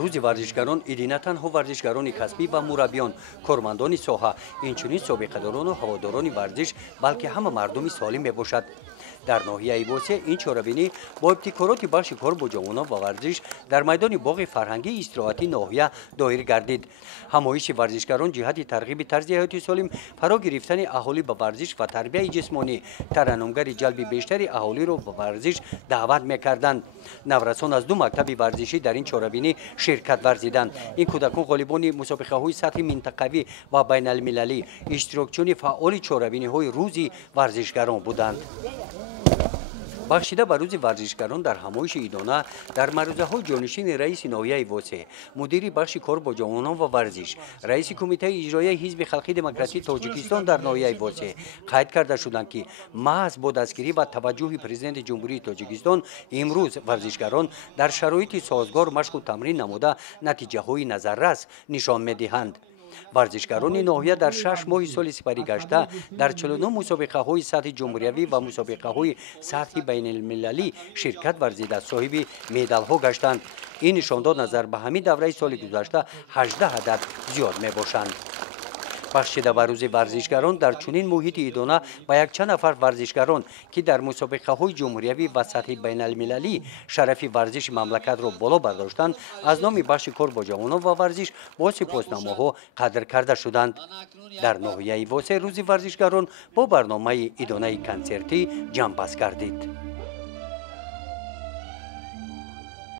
рӯзи варзишгарон идӣ на танҳо варзишгарони касбӣ ва мураббиён, кормандони соҳа, инчунин собиқадорону ҳаводорони варзиш, балки ҳама мардуми солим мебошад. дар ноҳияи восе ин чорабинӣ бо ибтикороти бахши кор бо ҷавонон ва варзиш дар майдони боғи фарҳангии истироҳатии ноҳия доир гардид. ҳамоиши варзишгарон ҷиҳати тарғиби тарзи ҳаёти солим, фаро гирифтани аҳолӣ ба варзиш ва тарбияи ҷисмонӣ, тарannумгари ҷалби бештари аҳолиро ба варзиш даъват мекарданд. наврасон аз ду мактаби варзишӣ дар ин чорабинӣ ширкат варзиданд. ин кӯдакон ғолибони мусобиқаҳои сатҳи минтақавӣ ва байналмилалӣ, иштирокчиёни фаъоли чорабиниҳои рӯзи варзишгарон буданд. бахшида ба рӯзи варзишгарон дар ҳамоиши идона дар маърузаҳои ҷонишини раиси ноҳияи восе, мудири бахши кор бо ҷавонон ва варзиш, раиси кумитаи иҷроияи ҳизби халқии демократии тоҷикистон дар ноҳияи восе қайд карда шуданд, ки маҳз бо дастгирӣ ва таваҷҷӯҳи президенти ҷумҳурии тоҷикистон имрӯз варзишгарон дар шароити созгор машқу тамрин намуда натиҷаҳои назаррас нишон медиҳанд. варзишгарони ноҳия дар 6 моҳи соли сипарӣ гашта дар 49 мусобиқаҳои сатҳи ҷумҳуриявӣ ва мусобиқаҳои сатҳи байналмилалӣ ширкат варзида соҳиби медалҳо гаштанд. ин нишондод назар ба ҳамин давраи соли гузашта 18 адад зиёд мебошанд. бахшида ба рӯзи варзишгарон дар чунин муҳити идона ба якчанд нафар варзишгарон, ки дар мусобиқаҳои ҷумҳуриявӣ ва сатҳи байналмилалӣ шарафи варзиши мамлакатро боло бардоштанд, аз номи бахши кор бо ҷавонон ва варзиш бо сипосномаҳо қадр карда шуданд. дар ноҳияи восе рӯзи варзишгарон бо барномаи идонаи консертӣ ҷамъбаст гардид.